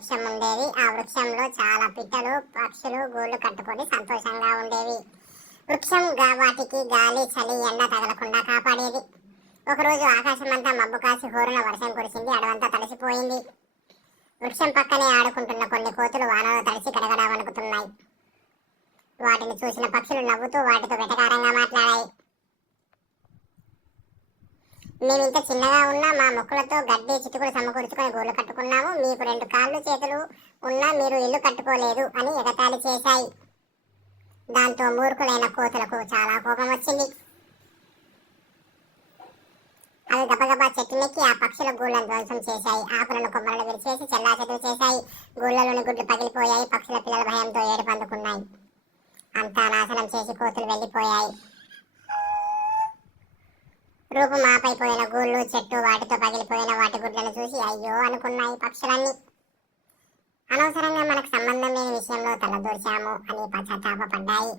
వృక్షం ఉండేది. ఆ వృక్షంలో చాలా పిట్టలు పక్షులు గూళ్ళు కట్టుకొని సంతోషంగా ఉండేవి. వృక్షం వాటికి గాలి చలి ఎండ తగలకుండా కాపాడేది. ఒకరోజు ఆకాశం అంతా మబ్బు కాసి హోరున వర్షం కురిసింది. అడవంతా తడిసిపోయింది. వృక్షం పక్కనే ఆడుకుంటున్న కొన్ని కోతులు వానలో తడిసి గడగడా వణుకుతున్నాయి. వాటిని చూసిన పక్షులు నవ్వుతూ వాటితో వెటకారంగా మాట్లాడాయి. మేము ఇంత చిన్నగా ఉన్నా మా మొక్కలతో గడ్డి చిటుకులు సమకూర్చుకొని గోళ్ళు కట్టుకున్నాము. మీకు రెండు కాళ్ళు చేతులు ఉన్నా మీరు ఇల్లు కట్టుకోలేదు అని ఎగతాళి చేశాయి. దాంతో మూర్ఖులైన కోతులకు చాలా కోపం వచ్చింది. అవి గబగబా చెట్టునెక్కి ఆ పక్షుల గూళ్ళను ధ్వంసం చేశాయి. ఆకులను కొమ్మలను విరిచేసి చెల్లా చేశాయి. గూళ్ళలోని గుడ్లు పగిలిపోయాయి. పక్షుల పిల్లల భయంతో ఏడుపందుకున్నాయి. అంతా నాశనం చేసి కోతులు వెళ్ళిపోయాయి. రూపం ఆపైపోయిన గూళ్ళు చెట్టు వాటితో పగిలిపోయిన వాటి గుడ్లను చూసి అయ్యో అనుకున్నాయి పక్షులన్నీ. అనవసరంగా మనకు సంబంధం లేని విషయంలో తలదూర్చాము అని పశ్చాత్తాపడ్డాయి